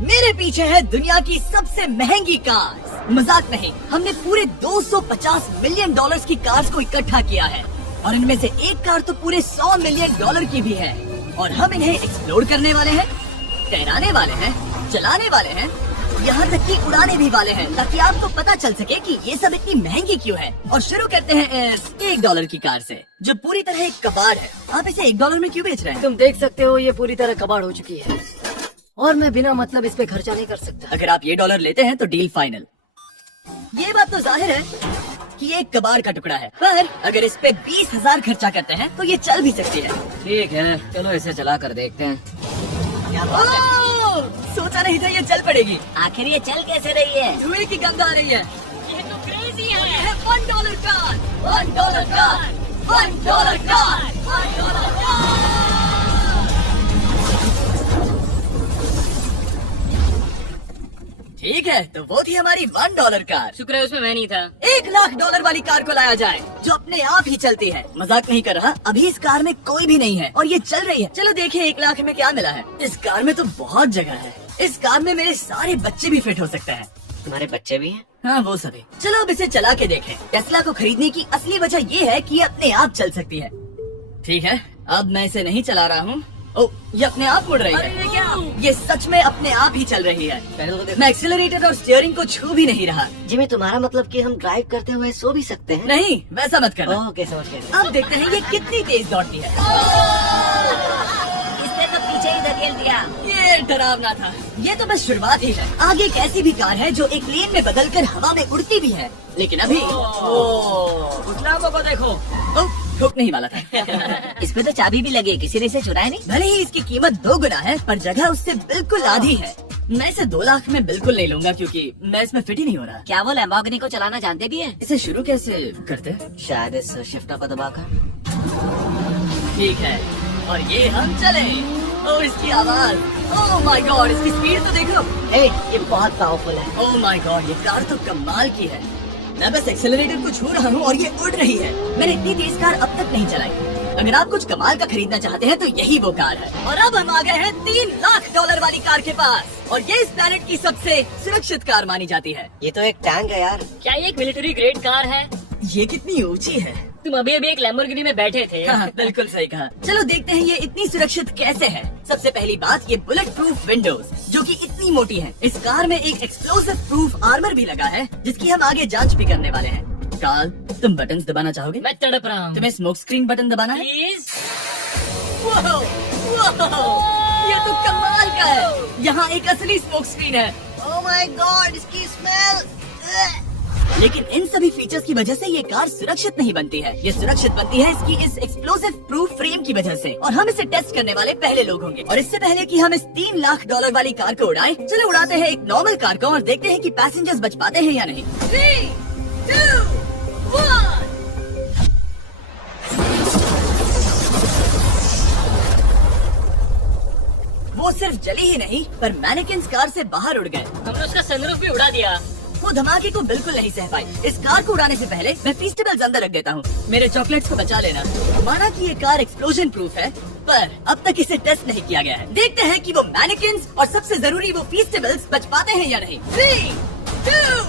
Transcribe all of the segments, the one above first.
मेरे पीछे है दुनिया की सबसे महंगी कार। मजाक नहीं, हमने पूरे 250 मिलियन डॉलर्स की कार्स को इकट्ठा किया है और इनमें से एक कार तो पूरे 100 मिलियन डॉलर की भी है। और हम इन्हें एक्सप्लोर करने वाले हैं, तैराने वाले हैं, चलाने वाले हैं, यहाँ तक कि उड़ाने भी वाले हैं, ताकि आपको पता चल सके कि ये सब इतनी महंगी क्यों है। और शुरू करते हैं इस $1 की कार से, जो पूरी तरह एक कबाड़ है। आप इसे $1 में क्यों बेच रहे हैं? तुम देख सकते हो ये पूरी तरह कबाड़ हो चुकी है और मैं बिना मतलब इस पे खर्चा नहीं कर सकता। अगर आप ये $1 लेते हैं तो डील फाइनल। ये बात तो जाहिर है कि ये एक कबाड़ का टुकड़ा है, पर अगर इस पे 20,000 खर्चा करते हैं तो ये चल भी सकती है। ठीक है, चलो इसे चला कर देखते हैं। ओह, सोचा नहीं था ये चल पड़ेगी। आखिर ये चल कैसे रही है? धुएं की गंगा आ रही है। ये तो क्रेजी है। $1 कार, $1 कार, $1 कार, $1 कार। ठीक है, तो वो थी हमारी $1 कार। शुक्र है उसमें मैं नहीं था। $1,00,000 वाली कार को लाया जाए, जो अपने आप ही चलती है। मजाक नहीं कर रहा, अभी इस कार में कोई भी नहीं है और ये चल रही है। चलो देखिए 1 लाख में क्या मिला है। इस कार में तो बहुत जगह है। इस कार में मेरे सारे बच्चे भी फिट हो सकते हैं। तुम्हारे बच्चे भी हैं? हाँ, वो सभी। चलो अब इसे चला के देखें। टेस्ला को खरीदने की असली वजह ये है कि ये अपने आप चल सकती है। ठीक है, अब मैं इसे नहीं चला रहा हूँ। ओ, ये अपने आप मुड़ रही है। क्या? ये सच में अपने आप ही चल रही है। मैं एक्सीलरेटर और स्टीयरिंग को छू भी नहीं रहा। जिमी, तुम्हारा मतलब कि हम ड्राइव करते हुए सो भी सकते हैं? नहीं, वैसा मत करना। ओके, समझ गए। अब देखते हैं ये कितनी तेज दौड़ती है। इसने तो पीछे ही धकेल दिया। ये डरावना था। ये तो बस शुरुआत ही है। आगे एक ऐसी भी कार है जो एक लेन में बदलकर हवा में उड़ती भी है, लेकिन अभी को देखो। ठोक नहीं वाला था। इस पे तो चाबी भी लगी है, किसी ने इसे चुराया नहीं? भले ही इसकी कीमत 2 गुना है, पर जगह उससे बिल्कुल आधी है। मैं इसे 2 लाख में बिल्कुल नहीं लूंगा, क्योंकि मैं इसमें फिट ही नहीं हो रहा। क्या वो लैम्बोर्गिनी को चलाना जानते भी हैं? इसे शुरू कैसे करते? शायद इस शिफ्टर को दबाकर। ठीक है, और ये हम चले। ओह, इसकी आवाज, ओह माय गॉड, इसकी स्पीड तो देखो। ये बहुत पावरफुल है। ओह माय गॉड, ये कार तो कमाल की है। मैं बस एक्सेलरेटर को छू रहा हूँ और ये उड़ रही है। मैंने इतनी तेज कार अब तक नहीं चलाई। अगर आप कुछ कमाल का खरीदना चाहते हैं तो यही वो कार है। और अब हम आ गए हैं $3 लाख वाली कार के पास, और ये इस प्लैनेट की सबसे सुरक्षित कार मानी जाती है। ये तो एक टैंक है यार। क्या ये एक मिलिट्री ग्रेड कार है? ये कितनी ऊंची है। तुम अभी अभी एक लैम्बोर्गिनी में बैठे थे। हाँ, बिल्कुल सही कहा। चलो देखते हैं ये इतनी सुरक्षित कैसे है। सबसे पहली बात, ये बुलेट प्रूफ विंडोज, जो कि इतनी मोटी है। इस कार में एक एक्सप्लोसिव प्रूफ आर्मर भी लगा है, जिसकी हम आगे जांच भी करने वाले हैं। कार्ल, तुम बटन दबाना चाहोगे? मैं तड़प रहा हूँ। तुम्हें स्मोक स्क्रीन बटन दबाना है? प्लीज। ये तो कमाल का है। यहाँ एक असली स्मोक स्क्रीन है। ओह माय गॉड, इसकी स्मेल। लेकिन इन सभी फीचर्स की वजह से ये कार सुरक्षित नहीं बनती है। ये सुरक्षित बनती है इसकी इस एक्सप्लोसिव प्रूफ फ्रेम की वजह से। और हम इसे टेस्ट करने वाले पहले लोग होंगे। और इससे पहले कि हम इस $3 लाख वाली कार को उड़ाएं, चलो उड़ाते हैं एक नॉर्मल कार को और देखते हैं कि पैसेंजर्स बच पाते हैं या नहीं। 3, 2, 1। वो सिर्फ जली ही नहीं, पर मैनेकिन्स कार से बाहर उड़ गए। हमने उसका सनरूफ भी उड़ा दिया। वो धमाके को बिल्कुल नहीं सह पाई। इस कार को उड़ाने से पहले मैं फीस्टेबल्स अंदर रख देता हूँ। मेरे चॉकलेट्स को बचा लेना। माना कि ये कार एक्सप्लोजन प्रूफ है, पर अब तक इसे टेस्ट नहीं किया गया है। देखते हैं कि वो मैनेकिन्स और सबसे जरूरी वो फीस्टेबल्स बच पाते हैं या नहीं। 3, 2,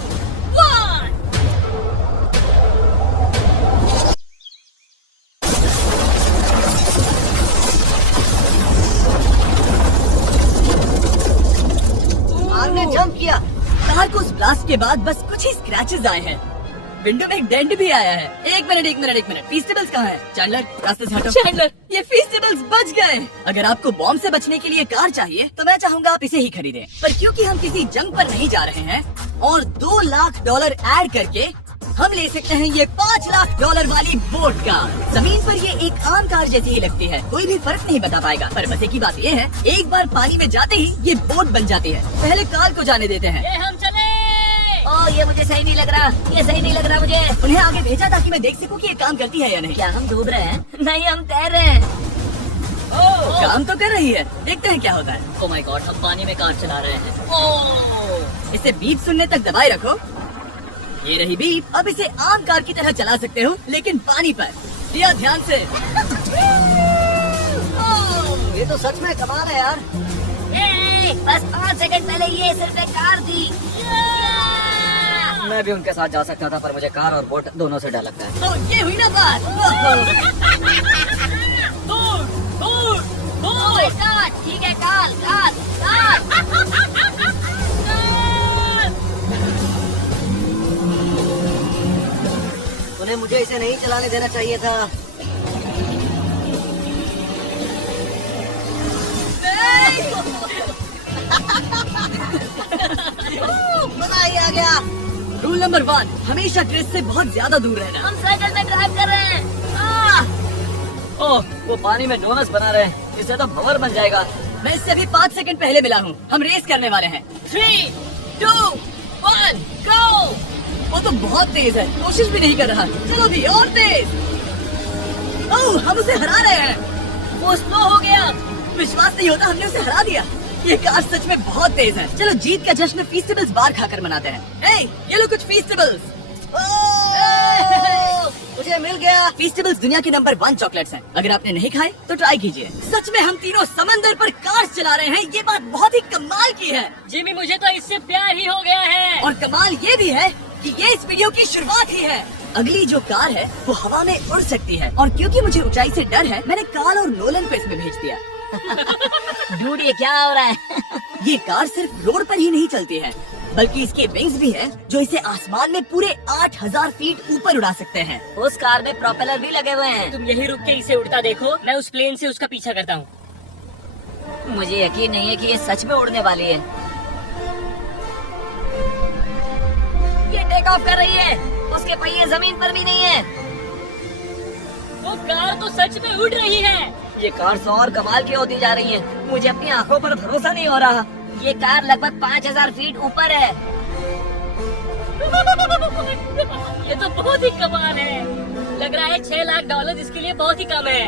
1। आपने जंप किया। कार को उस ब्लास्ट के बाद बस कुछ ही स्क्रैचेस आए हैं। विंडो में एक डेंट भी आया है। एक मिनट, फीस्टेबल्स कहाँ है? चैंडलर, रास्ते से हटो। चैंडलर, ये फीस्टेबल्स बच गए। अगर आपको बॉम्ब से बचने के लिए कार चाहिए तो मैं चाहूँगा आप इसे ही खरीदें। पर क्योंकि हम किसी जंग पर नहीं जा रहे हैं और $2 लाख ऐड करके हम ले सकते हैं ये $5 लाख वाली बोट कार। जमीन पर ये एक आम कार जैसी ही लगती है, कोई भी फर्क नहीं बता पाएगा। पर मजे की बात ये है, एक बार पानी में जाते ही ये बोट बन जाती है। पहले कार को जाने देते हैं। ये हम चले। ओह, ये मुझे सही नहीं लग रहा। ये सही नहीं लग रहा मुझे। उन्हें आगे भेजा ताकि मैं देख सकूं कि ये काम करती है या नहीं। क्या हम डूब रहे हैं? नहीं, हम तैर रहे हैं। काम तो कर रही है, देखते हैं क्या होता है। ओह माय गॉड, हम पानी में कार चला रहे हैं। ओह, इसे बीप सुनने तक दबाए रखो। ये रही बीप। अब इसे आम कार की तरह चला सकते हो, लेकिन पानी पर। दिया ध्यान से। ये तो सच में कमाल है यार। देख, बस 5 सेकंड पहले ये सिर्फ एक कार थी। मैं भी उनके साथ जा सकता था, पर मुझे कार और बोट दोनों से डर लगता है। तो ये हुई ना बात। ठीक है, कार कार कार। उन्हें मुझे इसे नहीं चलाने देना चाहिए था। मजा ही आ गया। रूल नंबर 1, हमेशा क्रिस से बहुत ज्यादा दूर रहना। हम साइकिल में ड्राइव कर रहे हैं। ओह, वो पानी में डोनट्स बना रहे हैं, इससे तो भंवर बन जाएगा। मैं इससे अभी 5 सेकंड पहले मिला हूँ। हम रेस करने वाले हैं। 3, 2, 1, गो। वो तो बहुत तेज है, कोशिश भी नहीं कर रहा। चलो भी और तेज। ओह, हम उसे हरा रहे हैं। वो स्लो हो गया। विश्वास नहीं होता, हमने उसे हरा दिया। ये कार सच में बहुत तेज है। चलो जीत का जश्न फीस्टेबल्स बार खाकर मनाते हैं। ये लो कुछ फीस्टेबल्स। मुझे मिल गया। फीस्टेबल्स दुनिया के नंबर 1 चॉकलेट्स हैं। अगर आपने नहीं खाए तो ट्राई कीजिए। सच में हम तीनों समंदर पर कार चला रहे हैं। ये बात बहुत ही कमाल की है। जिमी, मुझे तो इससे प्यार ही हो गया है। और कमाल ये भी है कि ये इस वीडियो की शुरुआत ही है। अगली जो कार है वो हवा में उड़ सकती है, और क्योंकि मुझे ऊंचाई से डर है, मैंने कार्ल और नोलन को इसमें भेज दिया। डूड, ये क्या हो रहा है? ये कार सिर्फ रोड पर ही नहीं चलती है, बल्कि इसके विंग्स भी हैं, जो इसे आसमान में पूरे 8000 फीट ऊपर उड़ा सकते हैं। उस कार में प्रोपेलर भी लगे हुए हैं। तुम यही रुक के इसे उड़ता देखो, मैं उस प्लेन से उसका पीछा करता हूँ। मुझे यकीन नहीं है कि ये सच में उड़ने वाली है। ये टेक ऑफ कर रही है। उसके पहिए जमीन पर भी नहीं है। वो कार तो सच में उड़ रही है। ये कार 100 और कमाल की होती जा रही है। मुझे अपनी आंखों पर भरोसा नहीं हो रहा। ये कार लगभग 5000 फीट ऊपर है। ये तो बहुत ही कमाल है। लग रहा है $6 लाख इसके लिए बहुत ही कम है।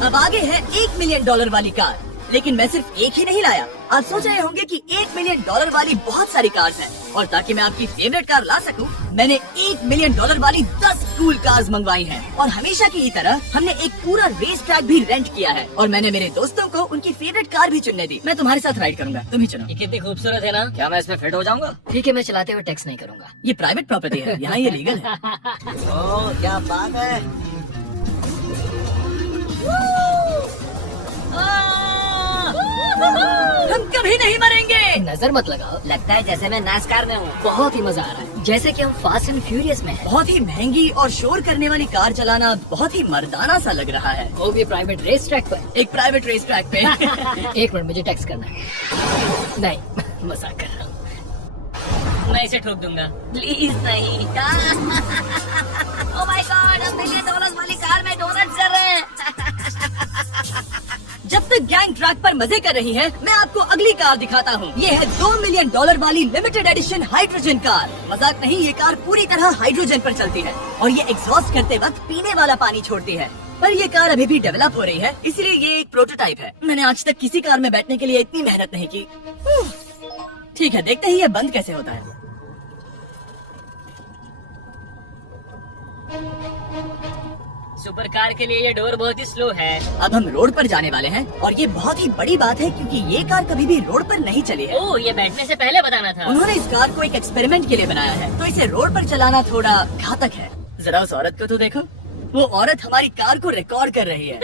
अब आगे है $1 मिलियन वाली कार। लेकिन मैं सिर्फ एक ही नहीं लाया। आप सोच रहे होंगे कि $1 मिलियन वाली बहुत सारी कार्स हैं, और ताकि मैं आपकी फेवरेट कार ला सकूं, मैंने $1 मिलियन वाली 10 कूल कार्स मंगवाई हैं। और हमेशा की तरह हमने एक पूरा रेस ट्रैक भी रेंट किया है, और मैंने मेरे दोस्तों को उनकी फेवरेट कार भी चुनने दी। मैं तुम्हारे साथ राइड करूंगा, तुम ही चुनो। ये कितनी खूबसूरत है ना। क्या मैं इसमें फिट हो जाऊंगा? ठीक है, मैं चलाते हुए टैक्स नहीं करूंगा। ये प्राइवेट प्रॉपर्टी है, यहाँ ये लीगल है। ओह, क्या बात है। हम कभी नहीं मरेंगे। नजर मत लगाओ। लगता है जैसे मैं नास्कार में हूँ। बहुत ही मजा आ रहा है, जैसे कि हम फास्ट एंड फ्यूरियस में हैं। बहुत ही महंगी और शोर करने वाली कार चलाना बहुत ही मर्दाना सा लग रहा है। वो भी प्राइवेट रेस ट्रैक पर। एक प्राइवेट रेस ट्रैक पे। 1 मिनट, मुझे टैक्स करना है। नहीं, मजाक कर रहा हूँ। मैं इसे ठोक दूंगा। प्लीज नहीं। ओह माय गॉड, हम $1 मिलियन वाली कार में डोनट्स कर रहे हैं। जब तक गैंग ट्रैक पर मजे कर रही है, मैं आपको अगली कार दिखाता हूँ। ये है $2 मिलियन वाली लिमिटेड एडिशन हाइड्रोजन कार। मजाक नहीं, ये कार पूरी तरह हाइड्रोजन पर चलती है, और ये एग्जॉस्ट करते वक्त पीने वाला पानी छोड़ती है। पर ये कार अभी भी डेवलप हो रही है, इसलिए ये एक प्रोटोटाइप है। मैंने आज तक किसी कार में बैठने के लिए इतनी मेहनत नहीं की। ठीक है, देखते हैं ये बंद कैसे होता है। सुपर कार के लिए ये डोर बहुत ही स्लो है। अब हम रोड पर जाने वाले हैं, और ये बहुत ही बड़ी बात है, क्योंकि ये कार कभी भी रोड पर नहीं चली है। ओह, ये बैठने से पहले बताना था। उन्होंने इस कार को एक एक्सपेरिमेंट के लिए बनाया है, तो इसे रोड पर चलाना थोड़ा घातक है। जरा उस औरत को तो देखो, वो औरत हमारी कार को रिकॉर्ड कर रही है।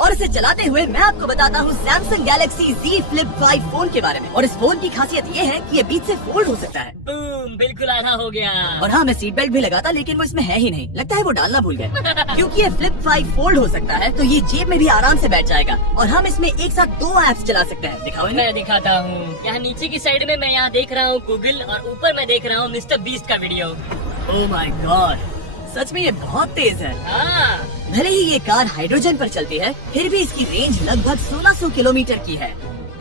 और इसे चलाते हुए मैं आपको बताता हूँ Samsung Galaxy Z Flip 5 phone के बारे में। और इस फोन की खासियत ये है कि ये बीच से फोल्ड हो सकता है। बूम, बिल्कुल आधा हो गया। और हाँ, मैं सीट बेल्ट भी लगाता, लेकिन वो इसमें है ही नहीं। लगता है वो डालना भूल गए। क्योंकि ये Flip 5 फोल्ड हो सकता है, तो ये जेब में भी आराम से बैठ जाएगा, और हम इसमें एक साथ 2 ऐप्स चला सकते हैं। दिखाओ इन्हें। मैं दिखाता हूँ। यहाँ नीचे की साइड में मैं यहाँ देख रहा हूँ गूगल, और ऊपर मैं देख रहा हूँ मिस्टर बीस्ट का वीडियो। ओह माय गॉड, सच में ये बहुत तेज है। हाँ, भले ही ये कार हाइड्रोजन पर चलती है, फिर भी इसकी रेंज लगभग 1600 किलोमीटर की है,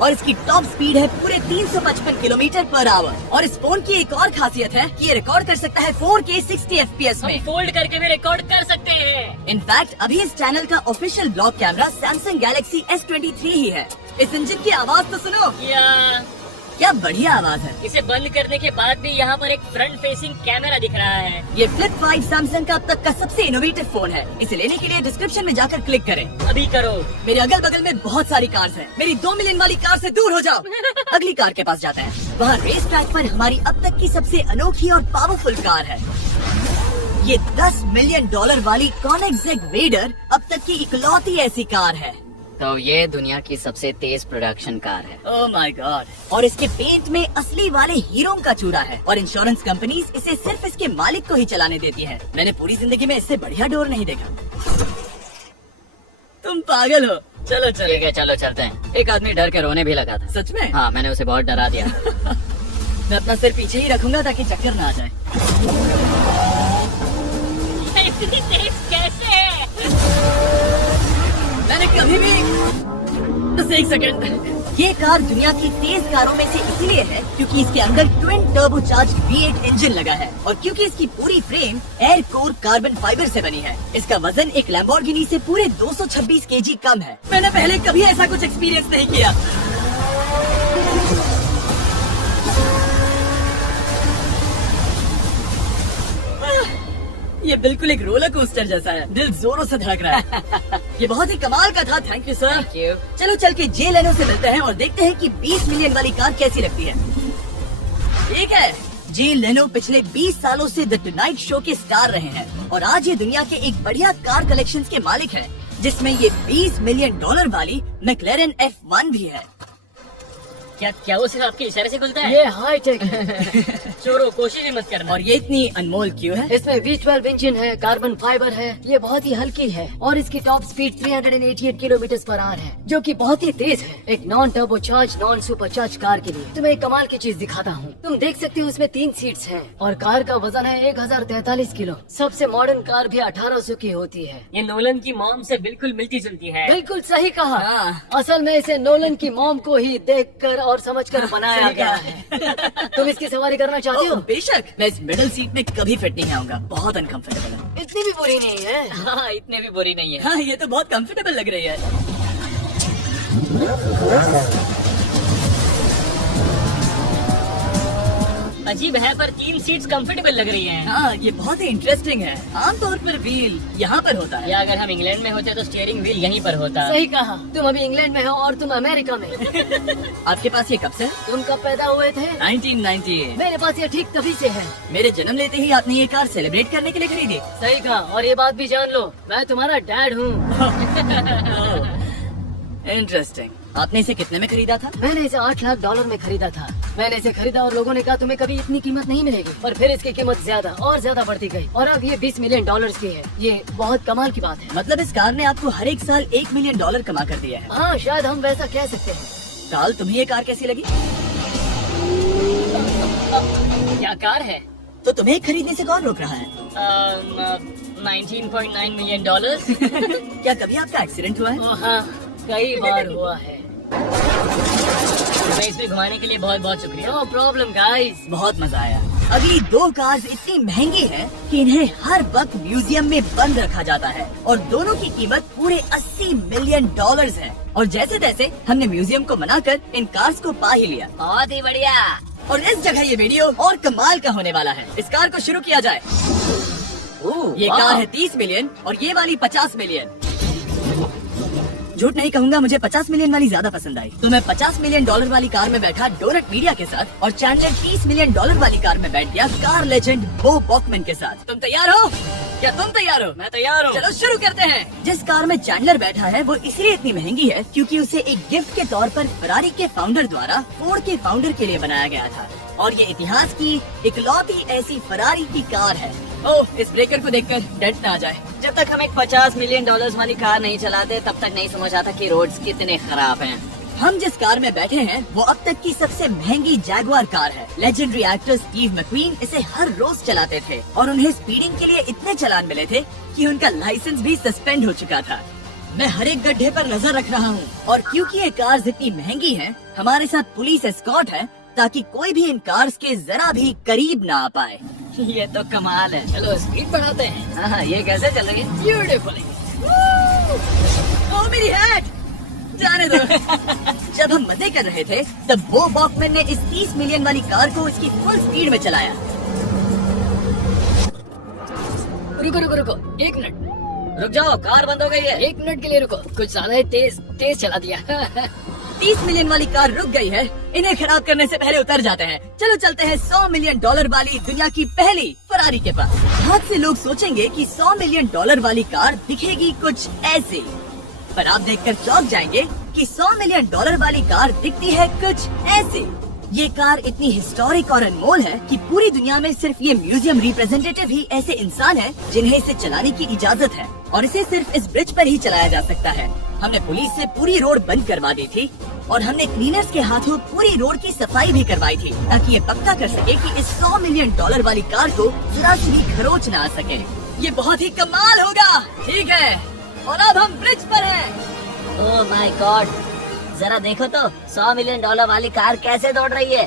और इसकी टॉप स्पीड है पूरे 355 किलोमीटर पर आवर। और इस फोन की एक और खासियत है कि ये रिकॉर्ड कर सकता है 4K 60 FPS में। हम फोल्ड करके भी रिकॉर्ड कर सकते हैं। इनफैक्ट अभी इस चैनल का official blog camera Samsung Galaxy S23 ही है। इस इंजन की आवाज तो सुनो। क्या बढ़िया आवाज है। इसे बंद करने के बाद भी यहाँ पर एक फ्रंट फेसिंग कैमरा दिख रहा है। ये फ्लिप 5 सैमसंग का अब तक का सबसे इनोवेटिव फोन है। इसे लेने के लिए डिस्क्रिप्शन में जाकर क्लिक करें। अभी करो। मेरे अगल बगल में बहुत सारी कार्स हैं। मेरी 2 मिलियन वाली कार से दूर हो जाओ। अगली कार के पास जाते हैं। वहाँ रेस ट्रैक पर हमारी अब तक की सबसे अनोखी और पावरफुल कार है। ये $10 मिलियन वाली कॉनिग्सेग वेडर अब तक की इकलौती ऐसी कार है। तो ये दुनिया की सबसे तेज प्रोडक्शन कार है। Oh my God. और इसके पेंट में असली वाले हीरो का चूरा है और इंश्योरेंस कंपनीज इसे सिर्फ इसके मालिक को ही चलाने देती है। मैंने पूरी जिंदगी में इससे बढ़िया डोर नहीं देखा। तुम पागल हो। चलो चलो। ठीक है चलो चलते हैं। एक आदमी डर के रोने भी लगा था। सच में? हाँ मैंने उसे बहुत डरा दिया। मैं अपना सिर पीछे ही रखूंगा ताकि चक्कर ना आ जाए। इतनी तेज कैसे है? मैंने कभी भी बस एक सेकंड। ये कार दुनिया की तेज कारों में से इसीलिए है क्योंकि इसके अंदर ट्विन टर्बोचार्ज्ड V8 इंजन लगा है और क्योंकि इसकी पूरी frame air core carbon fibre से बनी है। इसका वजन एक लैम्बोर्गिनी से पूरे 226 kg कम है। मैंने पहले कभी ऐसा कुछ एक्सपीरियंस नहीं किया। ये बिल्कुल एक रोलर कोस्टर जैसा है। दिल जोरों से धड़क रहा है। ये बहुत ही कमाल का था। Thank you sir. Thank you. चलो चल के जे लेनो से मिलते हैं और देखते हैं कि 20 मिलियन वाली कार कैसी लगती है। ठीक है। जे लेनो पिछले 20 सालों से द टुनाइट शो के स्टार रहे हैं और आज ये दुनिया के एक बढ़िया कार कलेक्शंस के मालिक हैं, जिसमें ये $20 मिलियन वाली मैक्लेरन F1 भी है। क्या वो सिर्फ आपके इशारे से खुलता है? ये हाई टेक चोरों कोशिश भी मत करना। और ये इतनी अनमोल क्यों है? इसमें V12 इंजन है, कार्बन फाइबर है, ये बहुत ही हल्की है और इसकी top speed 388 kilometre per hour है, जो कि बहुत ही तेज है एक non turbocharge non supercharge car के लिए। तुम्हें एक कमाल की चीज दिखाता हूँ। तुम देख सकते हो इसमें 3 सीट्स हैं और कार का वजन है 1043 किलो। सबसे मॉडर्न कार भी 1800 की होती है। ये नोलन की मॉम से बिल्कुल मिलती जुलती है। बिल्कुल सही कहा। हाँ। असल में इसे नोलन की मॉम को ही देखकर और समझकर बनाया सही गया कहा। है। तुम इसकी सवारी करना चाहते हो? बेशक। मैं इस मिडिल सीट में कभी फिट नहीं आऊंगा। बहुत अनकंफर्टेबल है। इतनी भी बुरी नहीं है। हाँ इतने भी बुरी नहीं है। हाँ ये तो बहुत कंफर्टेबल लग रही है। अजीब है पर 3 सीट्स कंफर्टेबल लग रही हैं। हाँ ये बहुत ही इंटरेस्टिंग है। आमतौर पर व्हील यहाँ पर होता है। या अगर हम इंग्लैंड में होते तो स्टीयरिंग व्हील यहीं पर होता। सही कहा। तुम अभी इंग्लैंड में हो और तुम अमेरिका में। आपके पास ये कब से है? तुम कब पैदा हुए थे? 1998। मेरे पास ये ठीक तभी से है। मेरे जन्म लेते ही आपने ये कार सेलिब्रेट करने के लिए खरीदी। सही कहा। और ये बात भी जान लो, मैं तुम्हारा डैड हूँ। इंटरेस्टिंग। आपने इसे कितने में खरीदा था? मैंने इसे $8 लाख में खरीदा था। मैंने इसे खरीदा और लोगों ने कहा तुम्हें कभी इतनी कीमत नहीं मिलेगी, पर फिर इसकी कीमत ज्यादा और ज्यादा बढ़ती गई और अब ये $20 मिलियन की है। ये बहुत कमाल की बात है। मतलब इस कार ने आपको हर एक साल $1 मिलियन कमा कर दिया है। हाँ शायद हम वैसा कह सकते हैं। काल तुम्हें ये कार कैसी लगी? क्या कार है? तो तुम्हें खरीदने से कौन रोक रहा है? 19.9 मिलियन डॉलर्स। क्या कभी आपका एक्सीडेंट हुआ है? हाँ कई बार हुआ है। मैं इसमें घुमाने के लिए बहुत बहुत शुक्रिया। No problem guys. बहुत मजा आया। अगली 2 कार्स इतनी महंगी हैं कि इन्हें हर वक्त म्यूजियम में बंद रखा जाता है और दोनों की कीमत पूरे $80 मिलियन है। और जैसे तैसे हमने म्यूजियम को मनाकर इन कार्स को पा ही लिया। बहुत ही बढ़िया। और इस जगह ये वीडियो और कमाल का होने वाला है। इस कार को शुरू किया जाए। ये कार है 30 मिलियन और ये वाली 50 मिलियन। झूठ नहीं कहूंगा, मुझे 50 मिलियन वाली ज्यादा पसंद आई। तो मैं $50 मिलियन वाली कार में बैठा डोनट मीडिया के साथ और चैंडलर $30 मिलियन वाली कार में बैठ गया कार लेजेंड बो बॉकमैन के साथ। तुम तैयार हो? क्या तुम तैयार हो? मैं तैयार हूँ। चलो शुरू करते हैं। जिस कार में चैंडलर बैठा है वो इसलिए इतनी महंगी है क्योंकि उसे एक गिफ्ट के तौर पर फरारी के फाउंडर द्वारा फोर्ड के फाउंडर के लिए बनाया गया था और ये इतिहास की इकलौती ऐसी फरारी की कार है। ओह इस ब्रेकर को देखकर डेंट न आ जाए। जब तक हम एक $50 मिलियन वाली कार नहीं चलाते तब तक नहीं समझ आता कि रोड्स कितने खराब हैं। हम जिस कार में बैठे हैं वो अब तक की सबसे महंगी जैगुआर कार है। लेजेंडरी एक्टर स्टीव मैक्वीन इसे हर रोज चलाते थे और उन्हें स्पीडिंग के लिए इतने चालान मिले थे कि उनका लाइसेंस भी सस्पेंड हो चुका था। मैं हर एक गड्ढे पर नजर रख रहा हूँ और क्योंकि ये कार्स इतनी महंगी हैं, हमारे साथ पुलिस एस्कॉर्ट है ताकि कोई भी इन कार्स के जरा भी करीब ना आ पाए। ये तो कमाल है। चलो स्पीड बढ़ाते हैं। हाँ ये कैसे चल रही है? ब्यूटीफुली। ओह मेरी हैट! जाने दो। जब हम मजे कर रहे थे तब बो बॉकमैन ने इस 30 मिलियन वाली कार को इसकी फुल स्पीड में चलाया। रुको रुको रुको, 1 मिनट। रुक जाओ, कार बंद हो गई है। 1 मिनट के लिए रुको, कुछ ज्यादा ही तेज चला दिया। 30 मिलियन वाली कार रुक गई है। इन्हें खराब करने से पहले उतर जाते हैं। चलो चलते हैं $100 मिलियन वाली दुनिया की पहली फरारी के पास। बहुत से लोग सोचेंगे कि $100 मिलियन वाली कार दिखेगी कुछ ऐसे, पर आप देखकर चौंक जाएंगे कि $100 मिलियन वाली कार दिखती है कुछ ऐसे। ये कार इतनी हिस्टोरिक और अनमोल है कि पूरी दुनिया में सिर्फ ये म्यूजियम रिप्रेजेंटेटिव ही ऐसे इंसान हैं जिन्हें इसे चलाने की इजाजत है, और इसे सिर्फ इस ब्रिज पर ही चलाया जा सकता है। हमने पुलिस से पूरी रोड बंद करवा दी थी और हमने क्लीनर्स के हाथों पूरी रोड की सफाई भी करवाई थी, ताकि ये पक्का कर सके कि इस $100 मिलियन वाली कार को जरा सी भी खरोच न आ सके। ये बहुत ही कमाल होगा। ठीक है, और अब हम ब्रिज पर हैं। ओह माय गॉड, जरा देखो तो $100 मिलियन वाली कार कैसे दौड़ रही है।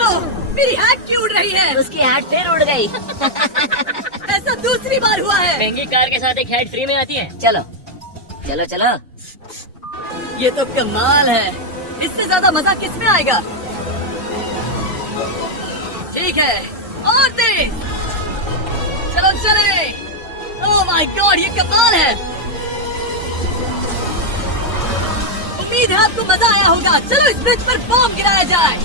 ओह, मेरी हैट क्यों उड़ रही है? उसकी हैट फिर उड़ गई। ऐसा दूसरी बार हुआ है। महंगी कार के साथ एक हेड फ्री में आती है। चलो चलो चलो। ये तो कमाल है। इससे ज्यादा मजा किस में आएगा? ठीक है, और तेज। चलो चले। ओह माय गॉड, ये कमाल है। उम्मीद है आपको मजा आया होगा। चलो इस ब्रिज पर बॉम्ब गिराया जाए।